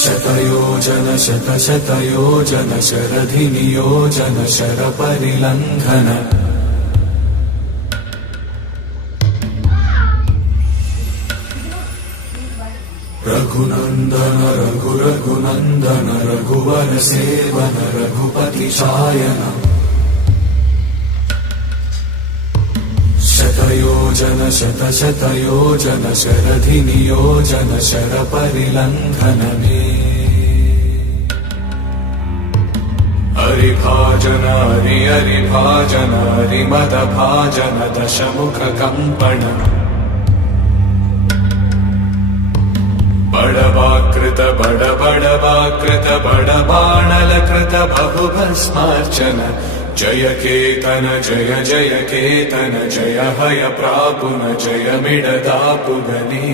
शतयोजन शतशतयोजन शरधिनियोजन शरपरिलङ्घन रघुनन्दन रघुरघुनन्दन रघुवर सेवन रघुपति शायन शतयोजन शतशतयोजन शरधिनियोजन शरपरिलङ्घन मे हरिभाजन हरिभाजन हरिमदभाजन दशमुख कम्पण बड़वाकृत बड़वाकृत बड़बाणलकृत बहुभस्मार्चन जय केतन जय केतन जय हय प्रापुन जय मिडदापुगने।